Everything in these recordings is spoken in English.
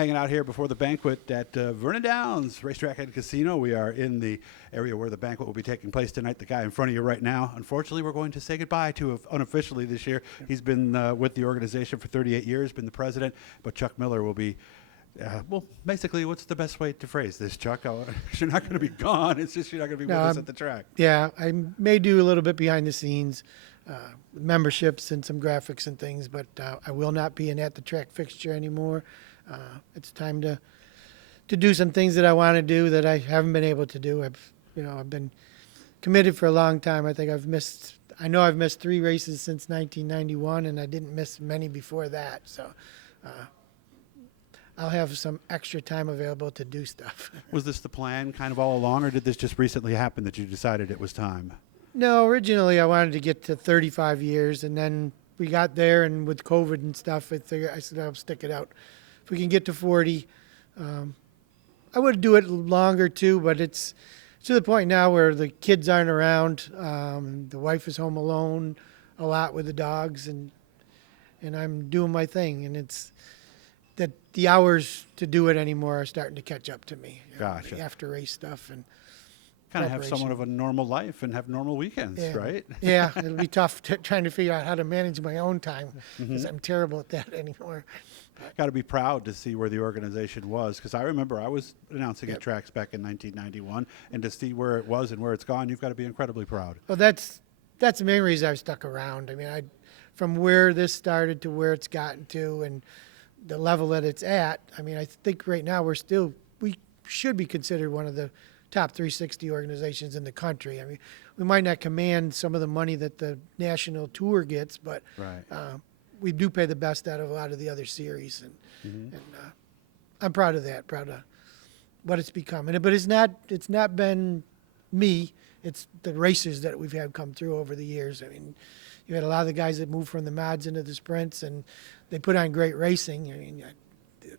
hanging out here before the banquet at Vernon Downs Racetrack and Casino. We are in the area where the banquet will be taking place tonight. The guy in front of you right now, unfortunately, we're going to say goodbye to unofficially this year. He's been with the organization for 38 years, been the president, but Chuck Miller will be well, basically, what's the best way to phrase this, Chuck? You're not going to be gone. It's just you're not going to be with us at the track. Yeah, I may do a little bit behind the scenes, memberships and some graphics and things, but I will not be an at-the-track fixture anymore. It's time to do some things that I want to do that I haven't been able to do. I've been committed for a long time. I think I've missed 3 races since 1991, and I didn't miss many before that. So I'll have some extra time available to do stuff. Was this the plan kind of all along, or did this just recently happen that you decided it was time? No, originally I wanted to get to 35 years, and then we got there, and with COVID and stuff, I said I'll stick it out. If we can get to 40, I would do it longer too, but it's to the point now where the kids aren't around. The wife is home alone a lot with the dogs, and I'm doing my thing, and it's that the hours to do it anymore are starting to catch up to me. Gotcha. After race stuff and kind of have somewhat of a normal life and have normal weekends, right? Yeah, it'll be tough trying to figure out how to manage my own time because I'm terrible at that anymore. Got to be proud to see where the organization was, because I remember I was announcing at tracks back in 1991, and to see where it was and where it's gone, you've got to be incredibly proud. Well, that's the main reason I've stuck around. I mean, from where this started to where it's gotten to and the level that it's at, I mean, I think right now we should be considered one of the top 360 organizations in the country. I mean, we might not command some of the money that the national tour gets, but we do pay the best out of a lot of the other series, and I'm proud of that. Proud of what it's become. But it's not been me. It's the racers that we've had come through over the years. I mean, you had a lot of the guys that moved from the mods into the sprints, and they put on great racing. I mean,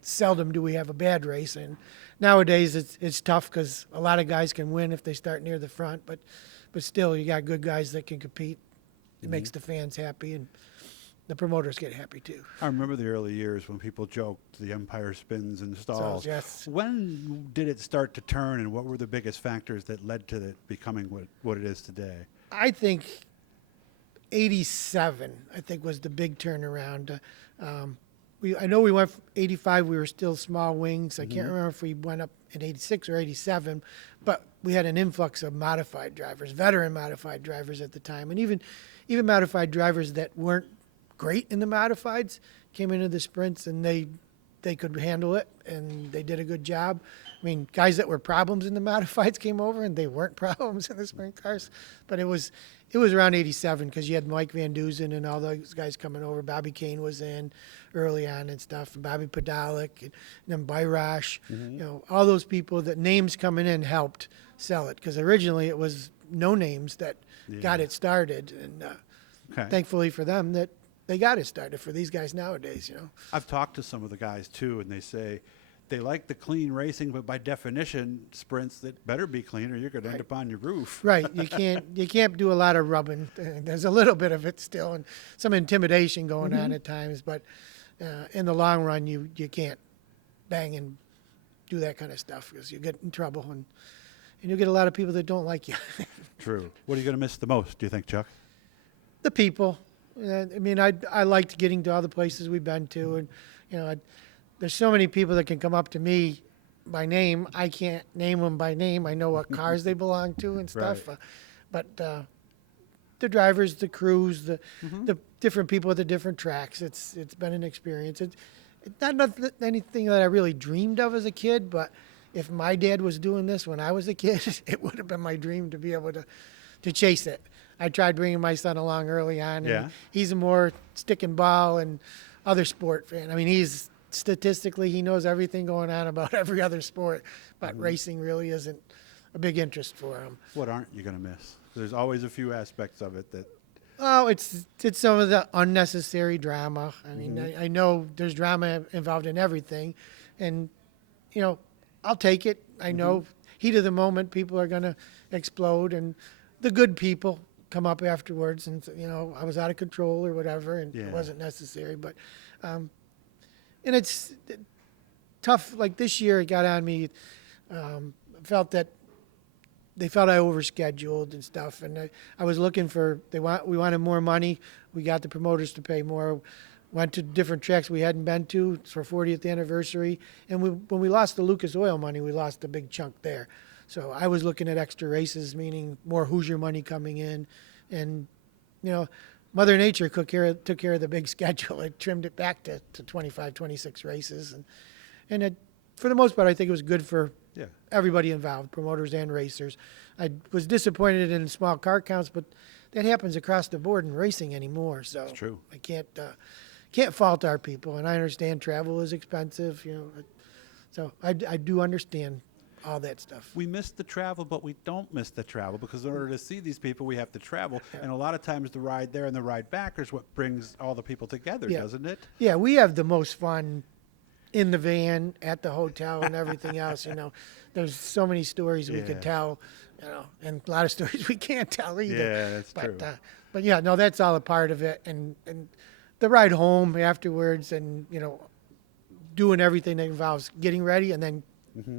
seldom do we have a bad race, and nowadays it's tough because a lot of guys can win if they start near the front, but still you got good guys that can compete. It makes the fans happy, and the promoters get happy too. I remember the early years when people joked the Empire spins and stalls. Yes. When did it start to turn, and what were the biggest factors that led to it becoming what it is today? I think 87, was the big turnaround. I know we went from 85, we were still small wings. I can't remember if we went up in 86 or 87, but we had an influx of modified drivers, veteran modified drivers at the time, and even modified drivers that weren't great in the modifieds came into the sprints, and they could handle it, and they did a good job. I mean, guys that were problems in the modifieds came over, and they weren't problems in the sprint cars. But it was around 87 because you had Mike Van Duzen and all those guys coming over. Bobby Kane was in early on and stuff, and Bobby Podolak, and then Byrash. All those people, that names coming in helped sell it, because originally it was no names that got it started, and thankfully for them that they got it started for these guys nowadays. I've talked to some of the guys too, and they say they like the clean racing, but by definition, sprints that better be clean, or you're going to end up on your roof. Right. You can't do a lot of rubbing. There's a little bit of it still, and some intimidation going on at times. But in the long run, you can't bang and do that kind of stuff, because you get in trouble, and you'll get a lot of people that don't like you. True. What are you going to miss the most, do you think, Chuck? The people. I mean, I liked getting to all the places we've been to, and there's so many people that can come up to me by name. I can't name them by name. I know what cars they belong to and stuff. Right. But the drivers, the crews, the different people at the different tracks, it's been an experience. It's not anything that I really dreamed of as a kid, but if my dad was doing this when I was a kid, it would have been my dream to be able to chase it. I tried bringing my son along early on, and he's a more stick and ball and other sport fan. I mean, statistically, he knows everything going on about every other sport, but racing really isn't a big interest for him. What aren't you going to miss? There's always a few aspects of it that... Oh, it's some of the unnecessary drama. I mean, I know there's drama involved in everything, and, I'll take it. I know heat of the moment, people are going to explode, and the good people come up afterwards and, I was out of control or whatever, and it wasn't necessary. But, and tough. Like this year, it got on me. Felt that they felt I overscheduled and stuff, and I was looking for. We wanted more money. We got the promoters to pay more. Went to different tracks we hadn't been to for 40th anniversary, and when we lost the Lucas Oil money, we lost a big chunk there. So I was looking at extra races, meaning more Hoosier money coming in, and Mother Nature took care of the big schedule. It trimmed it back to 25, 26 races, and it, for the most part, I think it was good for everybody involved, promoters and racers. I was disappointed in small car counts, but that happens across the board in racing anymore. So That's true. I can't fault our people, and I understand travel is expensive, so I do understand all that stuff. We miss the travel, but we don't miss the travel because in order to see these people, we have to travel. Yeah. And a lot of times the ride there and the ride back is what brings all the people together, doesn't it? Yeah, we have the most fun in the van, at the hotel, and everything else. There's so many stories we could tell, and a lot of stories we can't tell either. Yeah, that's true. But yeah, no, that's all a part of it. And the ride home afterwards, and doing everything that involves getting ready, and then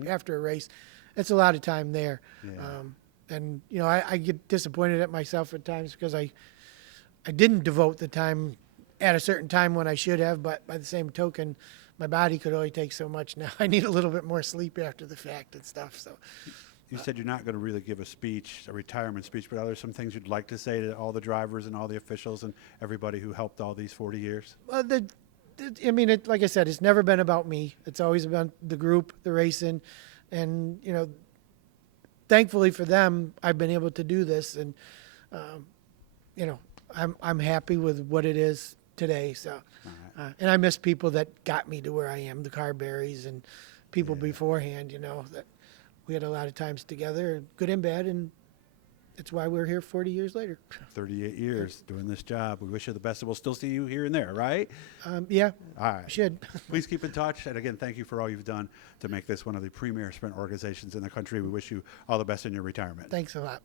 after a race, it's a lot of time there. Yeah. And I get disappointed at myself at times because I didn't devote the time at a certain time when I should have. But by the same token, my body could only take so much now. I need a little bit more sleep after the fact and stuff. So. You said you're not going to really give a retirement speech, but are there some things you'd like to say to all the drivers and all the officials and everybody who helped all these 40 years? Well, like I said, it's never been about me. It's always about the group, the racing, and thankfully for them, I've been able to do this, and I'm happy with what it is today. So, and I miss people that got me to where I am, the Carberries and people beforehand. That we had a lot of times together, good and bad, and it's why we're here 40 years later. 38 years doing this job. We wish you the best, and we'll still see you here and there, right? Yeah, all right. Should. Please keep in touch, and again, thank you for all you've done to make this one of the premier sprint organizations in the country. We wish you all the best in your retirement. Thanks a lot.